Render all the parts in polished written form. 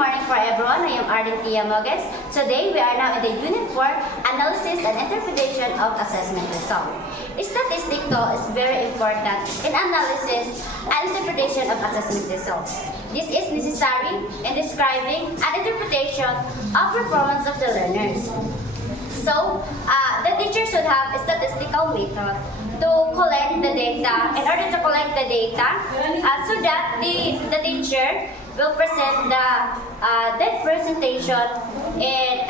morning for everyone. I am Arden Tia Moges. Today, we are now in the Unit 4, Analysis and Interpretation of Assessment Result. Statistics is very important in analysis and interpretation of assessment results. This is necessary in describing and interpretation of performance of the learners. So, the teacher should have a statistical method to collect the data. In order to collect the data, so that the teacher will present that presentation in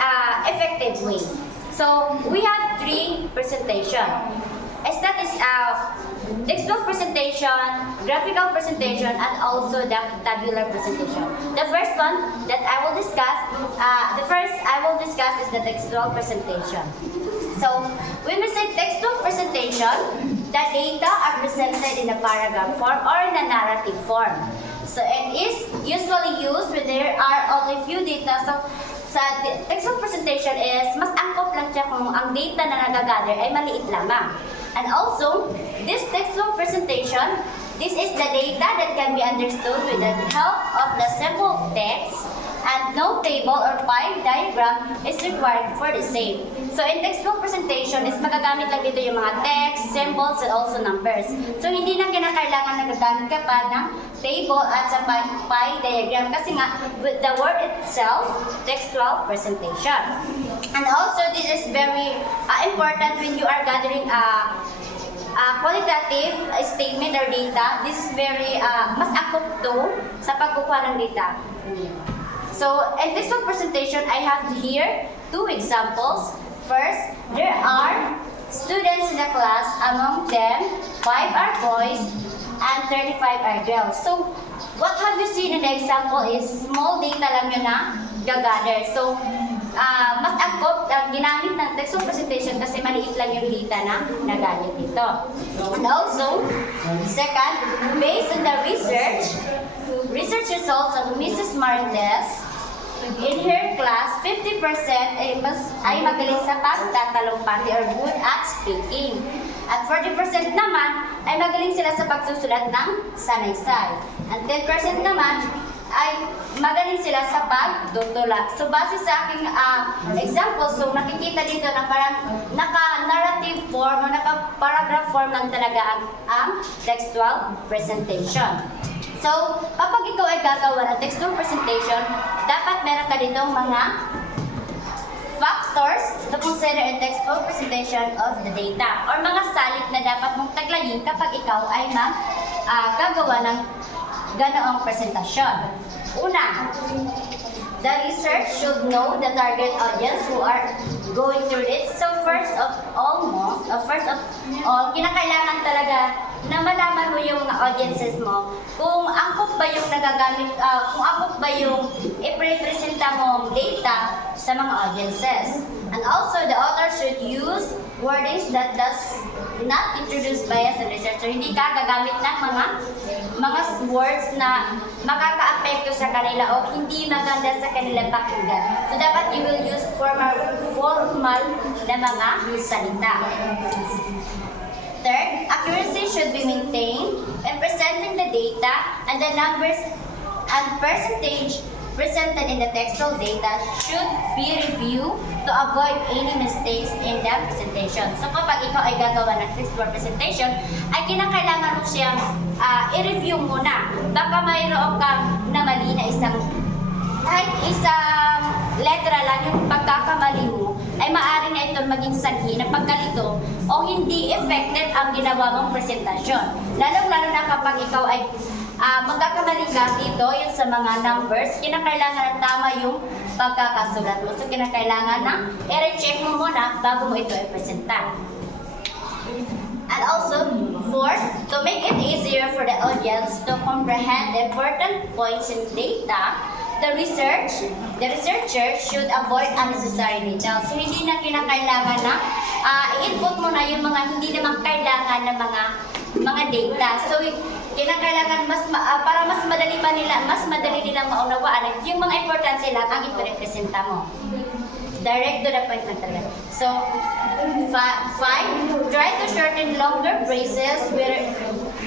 effective way. So, we have three presentations. Textual presentation, graphical presentation, and also the tabular presentation. The first one that I will discuss, is the textual presentation. So, when we say textual presentation, the data are presented in a paragraph form or in a narrative form. So, it is usually used when there are only few data. So, sa textual presentation is mas angkop lang siya kung ang data na nagagather ay maliit lamang. And also, this textual presentation, this is the data that can be understood with the help of the simple text, and no table or pie diagram is required for the same. So in textual presentation is magagamit lang dito yung mga text, symbols, and also numbers. So hindi na kinakailangan nagagamit ka pa ng table at sa pie diagram kasi nga with the word itself, textual presentation. And also this is very important when you are gathering qualitative statement or data. This is very mas akop to sa pagkukuha ng data. So, in this one presentation, I have here two examples. First, there are students in the class. Among them, 5 are boys and 35 are girls. So, what have you seen in the example is small data lang yun na gagather. So, mas akop ang ginamit ng textual presentation kasi maliit lang yung data na nagamit dito. And also, second, based on the research results of Mrs. Marites, in her class, 50% ay magaling sa pagtatalumpati or good at speaking. At 40% naman ay magaling sila sa pagsusulat ng sanaysay. And 10% naman ay magaling sila sa pagtutula. So base sa aking example, so nakikita dito na parang naka-narrative form o naka-paragraph form lang talaga ang textual presentation. So, kapag ikaw ay gagawa ng textual presentation, dapat meron ka ditong mga factors to consider in textual presentation of the data or mga salit na dapat mong taglayin kapag ikaw ay gagawa ng ganoong presentasyon. Una, the research should know the target audience who are going through it. So first of all, kinakailangan talaga na malaman mo yung mga audiences mo. Kung angkop ba yung nagagamit, kung angkop ba yung i-presenta mong data sa mga audiences. And also, the author should use wordings that does not introduce bias and research. So, hindi ka gagamit ng mga words na makaka-apekto sa kanila o hindi maganda sa kanilang pakinggan. So, dapat you will use formal na mga salita. Third, accuracy should be maintained in presenting the data, and the numbers and percentage presented in the textual data should be reviewed to avoid any mistakes in the presentation. So kapag ikaw ay gagawa ng textual presentation, ay kinakailangan mo siyang i-review muna. Baka mayroon kang namali na kahit isang letra lang yung pagkakamali mo, ay maaari na ito maging sanhi ng pagkalito o hindi effective ang ginawa mong presentasyon. Lalo-lalo na kapag ikaw ay magkakamali ka dito yung sa mga numbers, kinakailangan na tama yung pagkakasulat mo. So, kinakailangan na i-recheck mo muna bago mo ito i-presenta. And also, fourth, to make it easier for the audience to comprehend the important points in data, the researcher should avoid unnecessary details. So, hindi na kinakailangan na i-input mo na yung mga hindi naman kailangan na mga data. So, kinakailangan para mas madali nilang maunawaan yung mga importante lang ang iprepresenta mo. Direct to the point lang talaga. So, 5, try to shorten longer phrases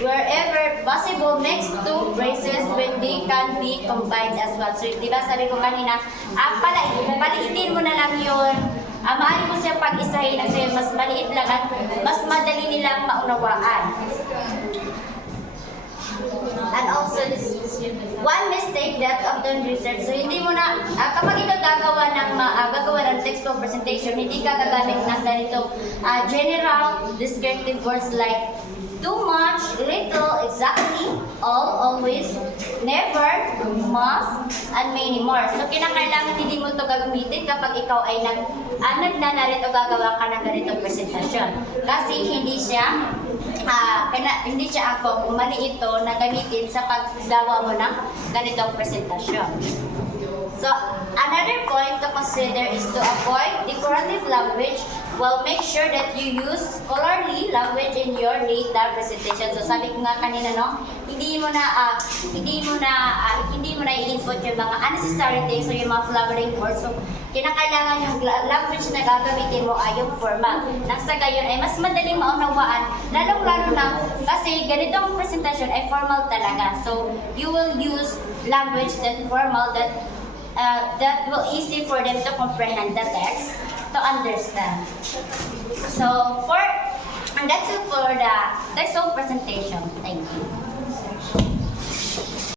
wherever possible mix two phrases when they can be combined as well. So, di ba sabi ko kanina, paliitin mo na lang yun. Maaari mo siya pag-isahin kasi mas maliit lang at mas madali nilang maunawaan. And also, one mistake that often research. So, hindi mo na, kapag ikaw gagawa ng textbook presentation, hindi ka gagamit ng ganitong general descriptive words like too much, little, exactly, all, always, never, must, and many more. So, kinakailangan hindi mo ito gagamitin kapag ikaw ay nagnanarito gagawa ka ng ganitong presentasyon. Kasi hindi siya ako mali ito na gamitin sa paggawa mo ng ganitong presentasyon. So, another point to consider is to avoid decorative language while make sure that you use scholarly language in your data presentation. So, sabi ko nga kanina, no, hindi mo na i-input yung mga unnecessary things o yung mga flowering words. So, kinakailangan yung language na gagamitin mo ay yung formal. Nang sa gayon ay mas madaling maunawaan, lalong-lalo na kasi ganitong presentasyon ay formal talaga. So, you will use language that formal that will easy for them to comprehend the text, to understand. So, and that's it for the textbook presentation. Thank you.